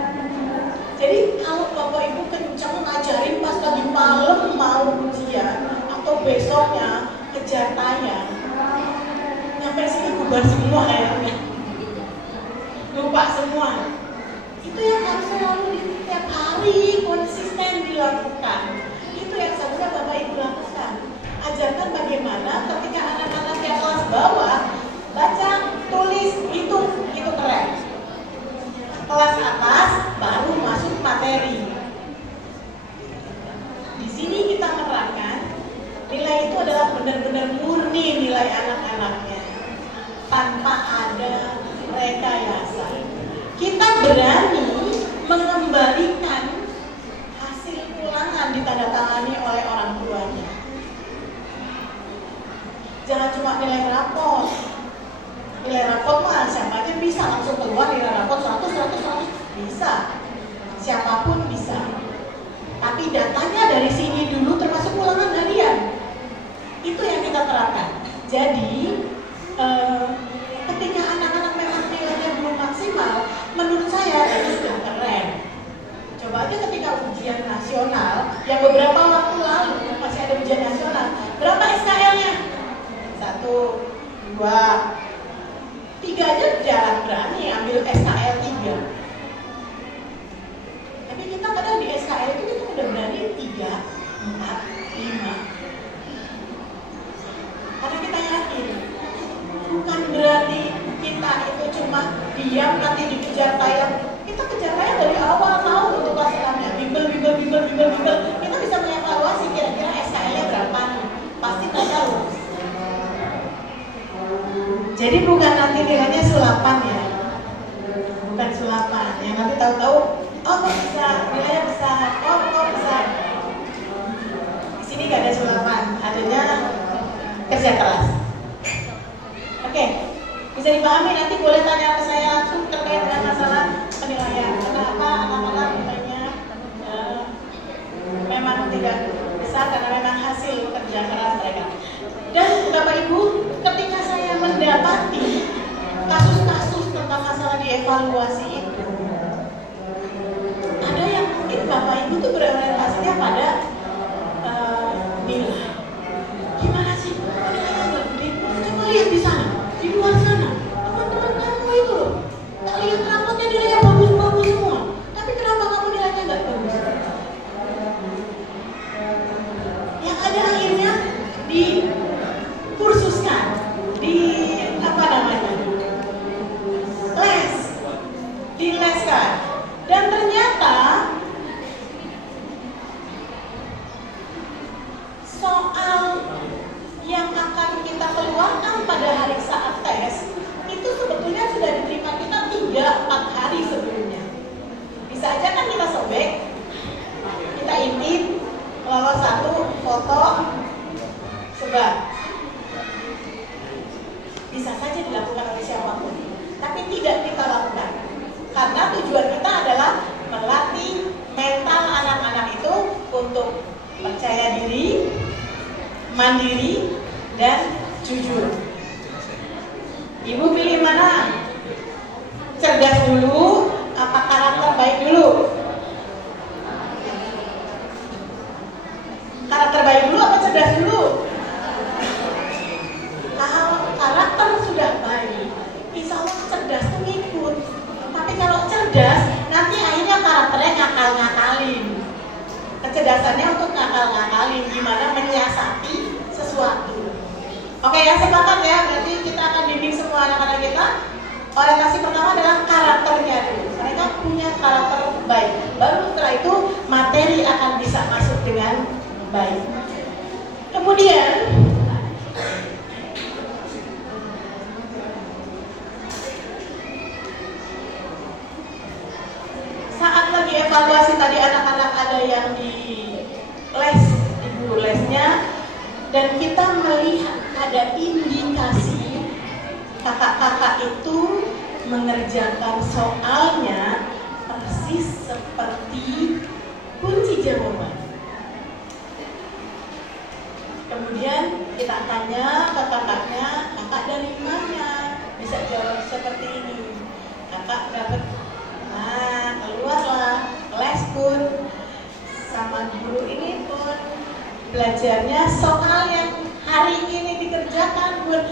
Jadi kalau Bapak Ibu kencang ngajarin pas lagi malam mau ujian atau besoknya kejar tayang, nyampe sini bubar semua airnya, lupa semua. Itu yang harus selalu setiap hari konsisten dilakukan. Itu yang seharusnya Bapak Ibu lakukan. Ajarkan bagaimana ketika anak-anak yang kelas bawah baca, tulis, hitung, itu keren. Kelas atas baru masuk materi. Di sini kita menerangkan nilai itu adalah benar-benar murni nilai anak-anaknya, tanpa ada rekayasa. Kita berani mengembalikan hasil ulangan ditandatangani oleh orang tuanya. Jangan cuma nilai rapor. Nilai rapor mah siapa aja bisa langsung keluar nilai rapor 100 bisa, siapapun bisa. Tapi datanya dari sini dulu termasuk ulangan harian. Itu yang kita terapkan. Jadi ketika anak-anak memang nilainya belum maksimal, menurut saya itu sudah keren. Coba aja ketika ujian nasional yang beberapa waktu lalu masih ada ujian nasional, berapa SKL-nya? 1, 2, 3 aja jarang berani ambil SKL 3. Tapi kita kadang di SKL itu kita udah berani 3, 4, 5. Karena kita yakin diam, nanti dikejar tayang. Kita kejar tayang dari awal, tahu untuk kelas 6-nya, bimbel. Kita bisa mengevaluasi kira-kira SKS-nya berapa nih. Pasti mereka lulus. Jadi bukan nanti nilainya sulapan ya, bukan sulapan. Yang nanti tahu-tahu, oh kok bisa, nilainya besar, oh kok besar. Di sini gak ada sulapan, adanya kerja keras. Oke, bisa dipahami, nanti boleh tanya ke saya langsung terkait dengan masalah penilaian. Kenapa anak-anak nilainya memang tidak besar karena memang hasil kerja keras mereka. Dan Bapak Ibu, ketika saya mendapati kasus-kasus tentang masalah dievaluasi itu, ada yang mungkin Bapak Ibu tuh berorientasinya pada nilai. Gimana sih? Nilainya nggak gede? Coba lihat di sana, di luar sana, teman-teman kamu itu loh. Tak lihat rapotnya nilainya bagus-bagus semua. Tapi kenapa kamu nilainya nggak bagus? Yang ada akhirnya dikursuskan, dileskan, dan ternyata soal yang akan kita keluarkan pada hari saat tes itu sebetulnya sudah diterima kita 3-4 hari sebelumnya. Bisa aja kan kita sobek, kita intip, lolos 1 foto, sebar. Bisa saja dilakukan oleh siapapun, tapi tidak kita lakukan. Karena tujuan kita adalah melatih mental anak-anak itu untuk percaya diri, mandiri, dan jujur. Ibu pilih mana? Cerdas dulu, apa karakter baik dulu? Karakter baik dulu apa cerdas dulu? Kalau karakter sudah baik, insya Allah cerdas tuh ngikut. Tapi kalau cerdas, nanti akhirnya karakternya ngakal-ngakalin. Kecerdasannya untuk ngakal-ngakalin, gimana menyiasati sesuatu. Oke ya, sepakat ya, berarti kita akan bimbing semua anak-anak kita. Orientasi pertama adalah karakternya dulu. Mereka punya karakter baik. Baru setelah itu materi akan bisa masuk dengan baik. Kemudian saat lagi evaluasi tadi anak-anak ada yang di les, di guru lesnya, dan kita melihat ada indikasi kakak-kakak itu mengerjakan soalnya persis seperti kunci jawaban. Kemudian kita tanya ke kakaknya, kakak dari mana bisa jawab seperti ini? Kakak dapat, nah keluarlah les pun sama guru ini pun belajarnya soal yang hari ini dikerjakan pun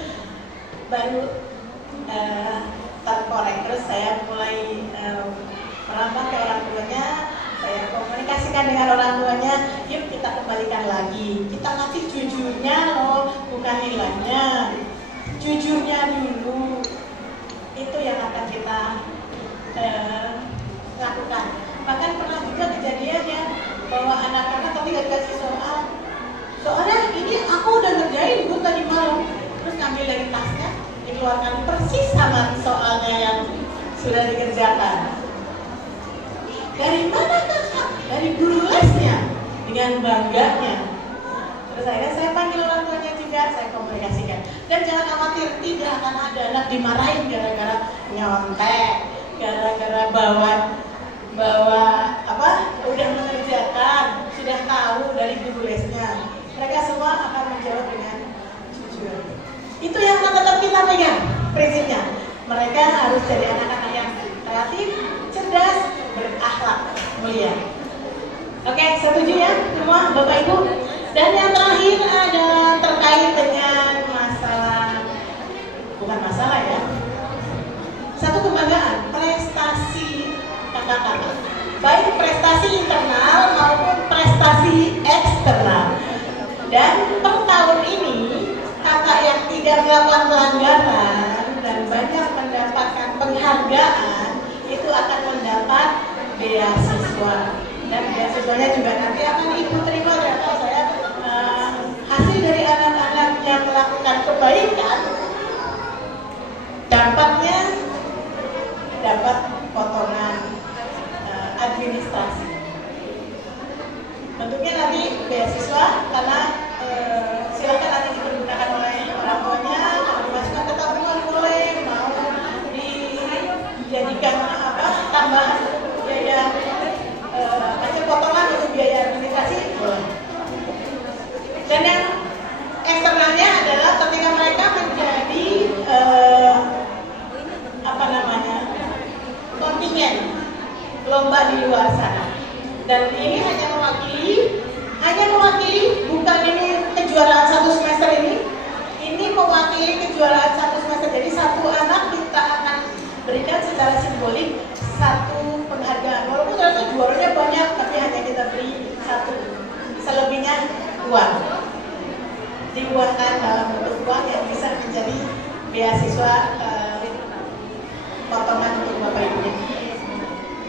baru terkorek. Terus saya mulai merampas ke orang tuanya, saya komunikasikan dengan orang tuanya, yuk kita kembalikan lagi, kita latih jujurnya loh, bukan nilainya, jujurnya dulu, itu yang akan kita lakukan. Bahkan pernah juga kejadian ya, bahwa anak-anak tapi gak dikasih soal, soalnya ini aku udah ngerjain bu tadi malam, terus ngambil dari tasnya, dikeluarkan persis sama soalnya yang sudah dikerjakan. Dari mana kakak? Dari guru lesnya, dengan bangganya. Terus akhirnya saya panggil orang tuanya juga, saya komunikasikan. Dan jangan khawatir, tidak akan ada anak dimarahin gara-gara nyontek, gara-gara bawa apa? Udah mengerjakan, sudah tahu dari guru lesnya. Mereka semua akan menjawab dengan jujur. Itu yang akan tetap kita pegang prinsipnya. Mereka harus jadi anak-anak yang kreatif, cerdas, berakhlak mulia. Oke, setuju ya semua Bapak Ibu? Dan yang terakhir ada terkait dengan masalah, bukan masalah ya, satu kebanggaan, prestasi kakak-kakak, baik prestasi internal maupun prestasi eksternal. Dan per tahun ini kakak yang tidak melakukan pelanggaran dan banyak mendapatkan penghargaan itu akan mendapat beasiswa, dan beasiswanya juga nanti akan ibu terima. Dan saya hasil dari anak-anak yang melakukan kebaikan, dampaknya dapat potongan administrasi. Bentuknya nanti beasiswa, karena silakan nanti dipergunakan oleh orang tuanya, kalau dimasukkan ke tabungan boleh, mau dijadikan tambahan biaya hasil potongan untuk biaya administrasi boleh. Dan yang eksternalnya adalah ketika mereka menjadi kontingen lomba di luar sana. Dan ini hanya mewakili bukan ini kejuaraan satu semester ini mewakili kejuaraan satu semester. Jadi satu anak kita akan berikan secara simbolik satu penghargaan, walaupun ternyata juaranya banyak, tapi hanya kita beri satu, selebihnya uang, dibuatkan dalam bentuk uang yang bisa menjadi beasiswa potongan untuk bapak ibunya.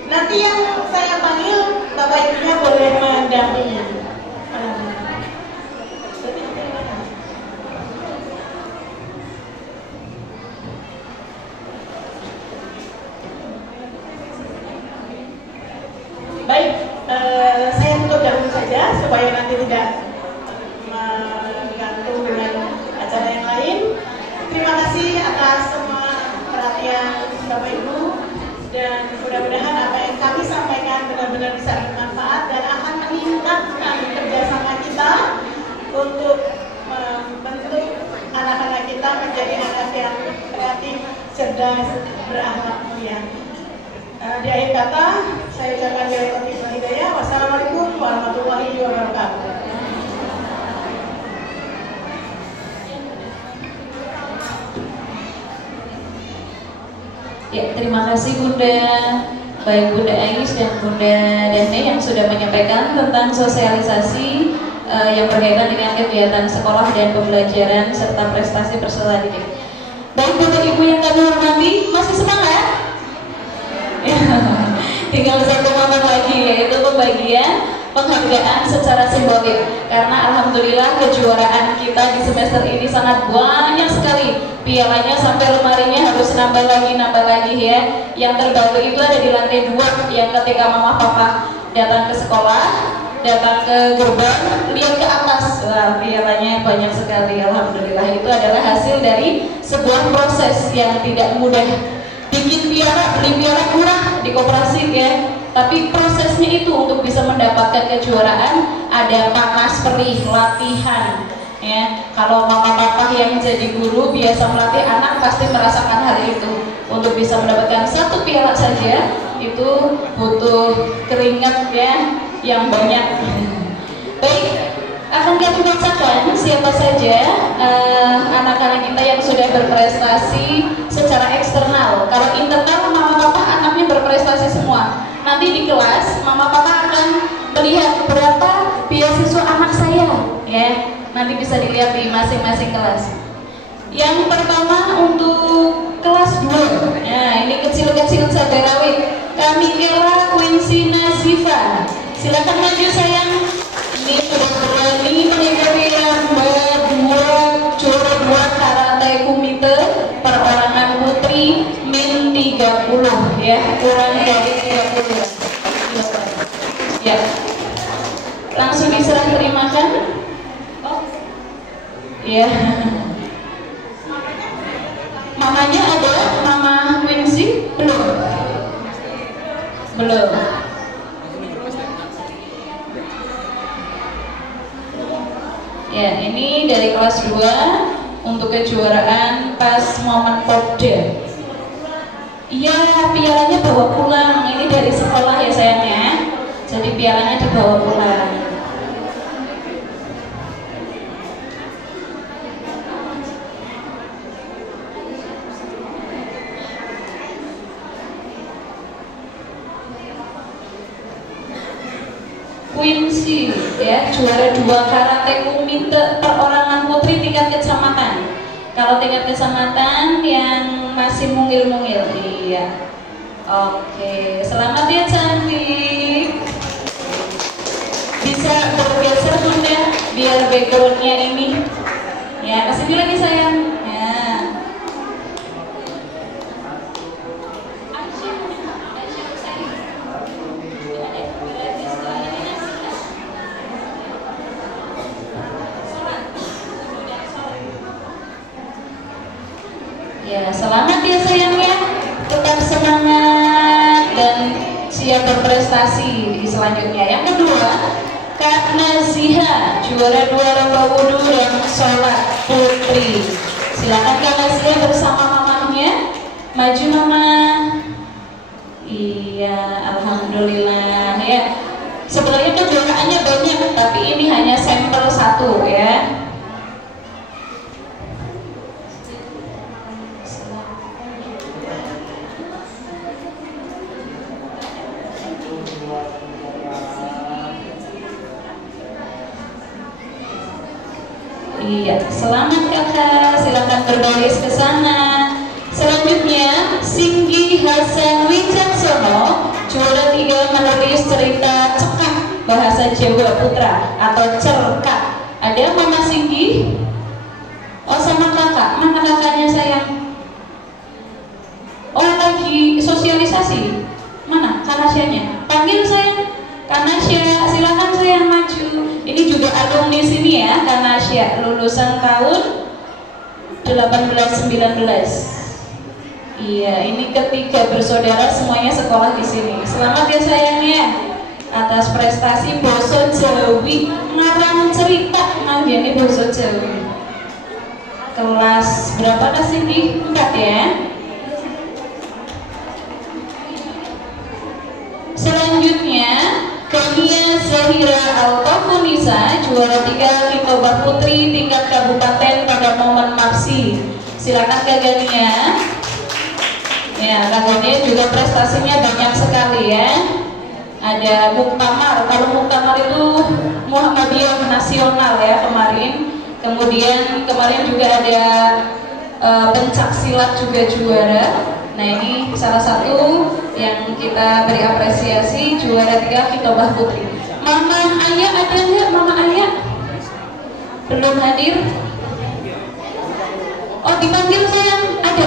Nanti yang saya panggil bapak ibunya boleh mendampingi. Baik, saya tutup dahulu saja supaya nanti tidak menggantung dengan acara yang lain. Terima kasih atas semua perhatian Bapak Ibu, dan mudah-mudahan apa yang kami sampaikan benar-benar bisa bermanfaat dan akan meningkatkan kerjasama kita untuk membentuk anak-anak kita menjadi anak yang kreatif, cerdas, berakhlak mulia. Di akhir kata, saya ucapkan billahi taufiq wal hidayah. Wassalamualaikum warahmatullahi wabarakatuh. Ya, terima kasih Bunda, baik Bunda Ais dan Bunda Dene yang sudah menyampaikan tentang sosialisasi yang berkaitan dengan kegiatan sekolah dan pembelajaran serta prestasi peserta didik. Baik Bapak Ibu yang kami hormati, masih semangat? Ya, tinggal satu momen lagi, yaitu pembagian penghargaan secara simbolik. Karena alhamdulillah kejuaraan kita di semester ini sangat banyak sekali. Pialanya sampai lemarinya harus nambah lagi ya. Yang terbaru itu ada di lantai 2, yang ketika mama papa datang ke sekolah, datang ke gerbang, lihat ke atas, pialanya banyak sekali. Alhamdulillah, itu adalah hasil dari sebuah proses yang tidak mudah. Bikin piala, beli piala murah di koperasi ya, tapi prosesnya itu untuk bisa mendapatkan kejuaraan ada panas perih, latihan ya. Kalau mama papa yang jadi guru biasa melatih anak pasti merasakan hal itu. Untuk bisa mendapatkan satu piala saja itu butuh keringat ya yang banyak. Baik, akan kami bacakan siapa saja anak-anak kita yang sudah berprestasi secara eksternal. Kalau internal mama papa anaknya berprestasi semua. Nanti di kelas mama papa akan melihat berapa beasiswa anak saya ya. Nanti bisa dilihat di masing-masing kelas. Yang pertama untuk kelas 2. Ya, ini kecil-kecil cabai rawit. Kamikela Quincy Nazifa. Silakan maju sayang. Ini sudah berani mengikuti lomba 2 juara 2 karate kumite perorangan putri min 30 ya, kurang dari 30 ya. Langsung diserah terimakan. Oh ya, mamanya ada, mama Quincy belum. Ya, ini dari kelas 2 untuk kejuaraan pas momen Popda. Iya, pialanya bawa pulang. Ini dari sekolah ya sayangnya. Jadi pialanya dibawa pulang. Quincy ya, juara 2 karate kumite perorangan putri tingkat kecamatan. Kalau tingkat kecamatan yang masih mungil-mungil, iya. Oke, selamat ya cantik. Bisa bergeser bunda, biar backgroundnya ini. Ya, kesini lagi sayang. Ya. Ya, selamat ya sayangnya. Tetap semangat dan siap berprestasi di selanjutnya. Yang kedua, Kak Naziha, juara 2 lomba wudhu dan sholat putri. Silakan Kak Naziha bersama mamanya. Maju mama. Iya, alhamdulillah ya. Sebenarnya kejuaraannya banyak, tapi ini hanya sampel 1 ya. Iya, selamat kakak, silakan berbaris ke sana. Selanjutnya, Singgi Hasan Wicaksono, juara 3 menulis cerita cekak bahasa Jawa Putra atau cerkak. Ada Mama Singgi? Oh sama kakak, mana kakaknya sayang? Oh lagi sosialisasi, mana Kanasyanya? Panggil sayang. Kanasya, silakan sayang maju. Ini juga alumni sini ya, Kanasya, lulusan tahun 18-19. Iya, ini ketiga bersaudara semuanya sekolah di sini. Selamat ya sayangnya atas prestasi Boso Jawi, ngarang cerita nanggene Boso Jawi. Kelas berapa kasih di 4 ya? Selanjutnya Kania Zahira Altafunisa, juara 3 Kitoba Putri tingkat kabupaten pada momen Mapsi. Silakan Kak Gania. Ya, Kak Gania juga prestasinya banyak sekali ya. Ada muktamar, kalau muktamar itu Muhammadiyah nasional ya kemarin. Kemudian kemarin juga ada pencak silat juga juara. Nah ini salah satu yang kita beri apresiasi, juara 3 Kitobah Putri. Mama Ayah ada nggak? Mama Ayah belum hadir. Oh dipanggil sayang, ada.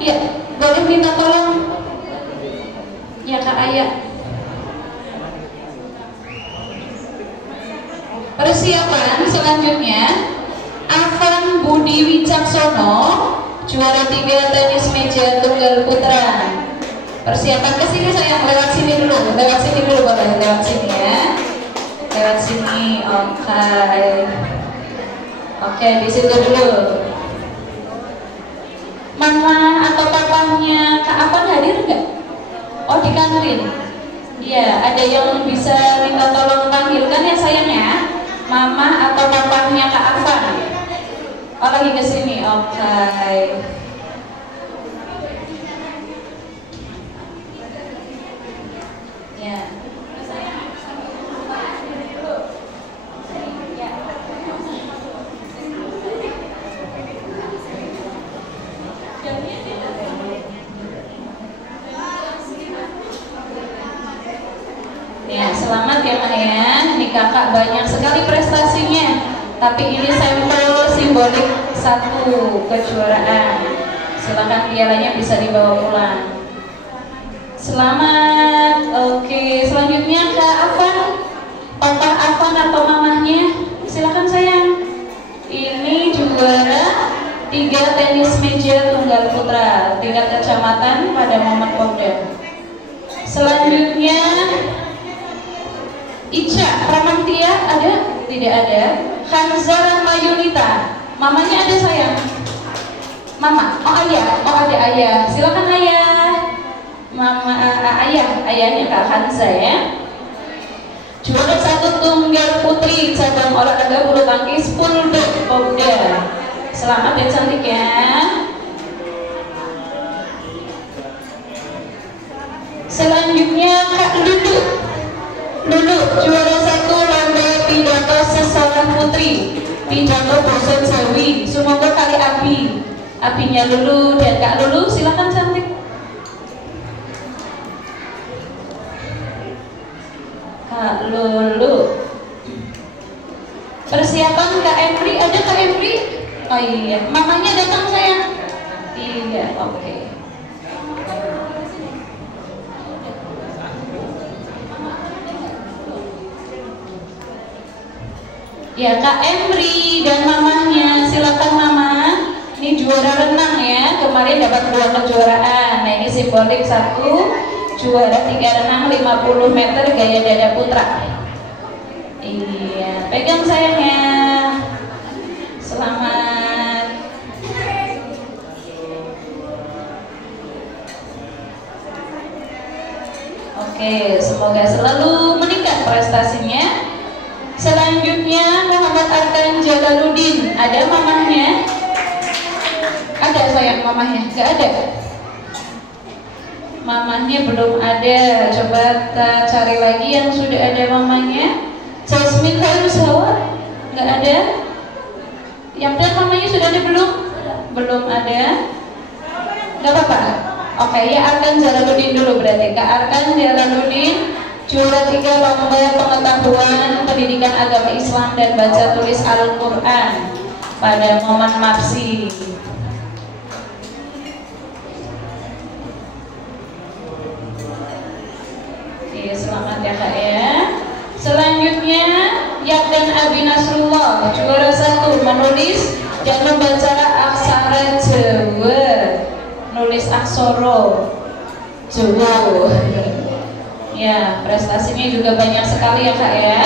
Iya, boleh minta tolong. Ya Kak Ayah. Persiapan selanjutnya, Afan Budi Wicaksono, juara 3 tenis meja tunggal putra. Persiapan ke sini sayang, lewat sini dulu boleh, lewat sini ya. Lewat sini, oke, di situ dulu. Mama atau papahnya Kak Afan hadir nggak? Oh di kantin. Iya, ada yang bisa minta tolong panggilkan ya sayangnya. Mama atau papahnya Kak Afan. Oh lagi ke sini, oke. Ya. Ya, selamat ya Maya. Nih kakak banyak sekali prestasinya. Tapi ini sampel simbolik 1 kejuaraan. Silakan pialanya bisa dibawa pulang. Selamat. Oke, selanjutnya Kak Afan, Papa Afan atau mamahnya, silakan sayang. Ini juara 3 tenis meja tunggal putra tingkat kecamatan pada momen Pomda. Selanjutnya Ica Pramantia ada? Tidak ada. Hanzara Mayunita, mamanya ada sayang. Mama, oh ayah, oh ada ayah. Silakan ayah. Mama, ayahnya Kak Hanza ya. Juara 1 tunggal putri cabang olahraga bulu tangkis Pulduk Pomda. Selamat ya cantik ya. Selanjutnya Kak Lulu, juara 1 lomba pidato seseorang putri, pidato Boso Jawi, Sumogo Kali Abi. Abinya Lulu dan Kak Lulu, silakan cantik. Kak Lulu. Persiapan Kak Emri, ada Kak Emri? Oh iya, mamanya datang sayang? Iya, oke. Ya Kak Emri dan mamanya, silakan mama. Ini juara renang ya, kemarin dapat 2 kejuaraan. Nah ini simbolik 1, juara 3 renang 50 meter gaya dada putra. Iya, pegang sayangnya. Selamat. Oke, semoga selalu meningkat prestasinya. Selanjutnya Muhammad Arkan Jalaluddin, ada mamahnya? Ada sayang mamahnya? Gak ada? Mamahnya belum ada, coba kita cari lagi yang sudah ada mamahnya. Jasmine harus Hawa? Gak ada? Yang benar mamanya sudah ada belum? Belum ada? Gak apa-apa? Oke, ya Arkan Jalaluddin dulu berarti. Kak Arkan Jalaluddin, juara 3 lomba pengetahuan pendidikan agama Islam dan baca tulis Al-Quran pada momen MAPSI. Oke, selamat ya Kak ya. Selanjutnya Yakdan Abi Nasrullah, juara 1 menulis dan membaca aksara Jawa, nulis aksara Jawa. Ya, prestasinya juga banyak sekali ya Kak ya.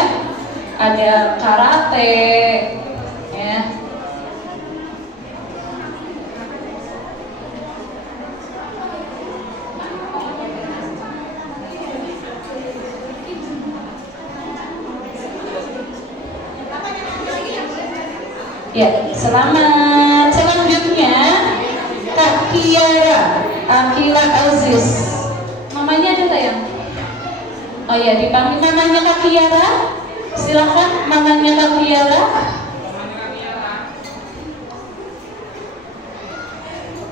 Ada karate ya. Ya, selamat. Selanjutnya Kak Kiara Akila Aziz. Mamanya ada sayang? Oh ya, dipanggil mamanya Kak Kiara. Silakan mamanya Kak Kiara.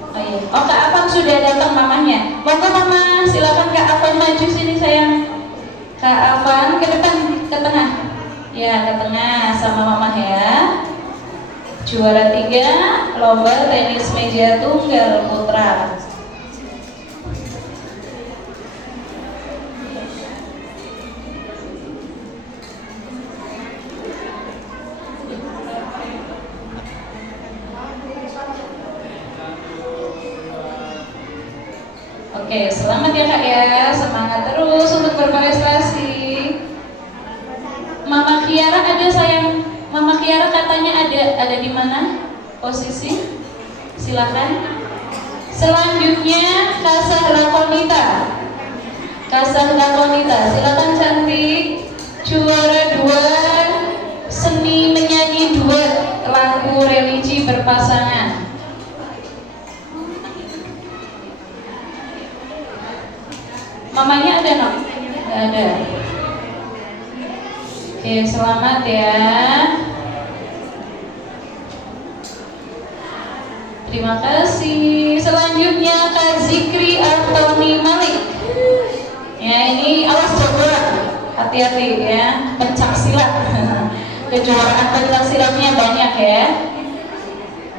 Oh iya. Oh Kak Afan sudah datang mamanya. Monggo mama, silakan Kak Afan maju sini sayang. Kak Afan ke depan, ke tengah. Ya, ke tengah sama mama ya. Juara 3 lomba tenis meja tunggal putra. Oke, selamat ya Kak ya, semangat terus untuk berprestasi. Mama Kiara ada sayang? Mama Kiara katanya ada di mana posisi? Silakan. Selanjutnya Kasahra Konita. Kasahra Konita, silakan cantik. Juara 2 seni menyanyi duet lagu religi berpasangan. Mamanya ada no? Gak ada. Oke, selamat ya. Terima kasih. Selanjutnya Kak Zikri Antoni Malik. Ya ini awas coba, hati-hati ya, pencak silat. Kejuaraan pencak silatnya banyak ya.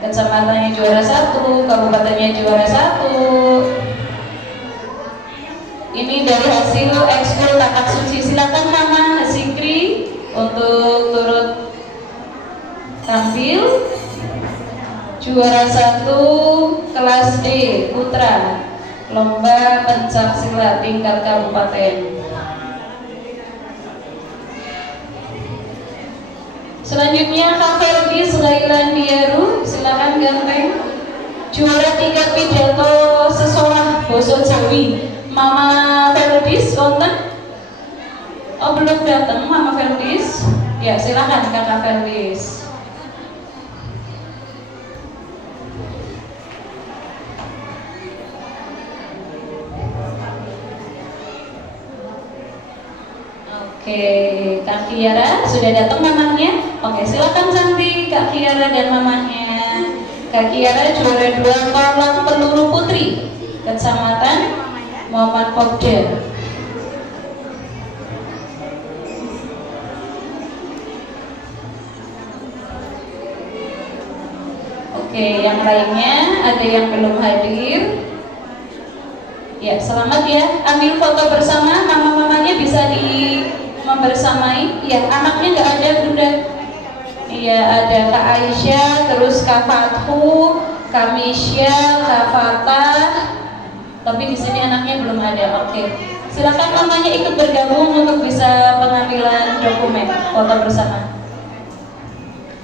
Kecamatannya juara 1, kabupatennya juara 1. Ini dari hasil ekskul kakak suci. Silakan Mama Zikri untuk turut tampil. Juara 1 kelas D putra lomba pencak silat tingkat kabupaten. Selanjutnya Kak Ferdi Sulaiman Diaru, silakan ganteng. Juara 3 pidato sesolah Boso Jawi. Mama Ferdis, konten? Oh belum datang Mama Ferdis? Ya silakan Kakak Ferdis. Oke, Kak Kiara sudah datang mamanya? Oke, silakan cantik Kak Kiara dan mamanya. Kak Kiara juara 2 kolam peluru putri, Kecamatan Muhammad Popda. Oke, yang lainnya ada yang belum hadir. Ya, selamat ya. Ambil foto bersama, mama-mamanya bisa membersamai. Ya, anaknya nggak ada, Bunda. Iya, ada Kak Aisyah, terus Kak Fathu, Kak Michelle, Kak Fatah. Tapi di sini anaknya belum ada. Oke. Silakan mamanya ikut bergabung untuk bisa pengambilan dokumen foto bersama.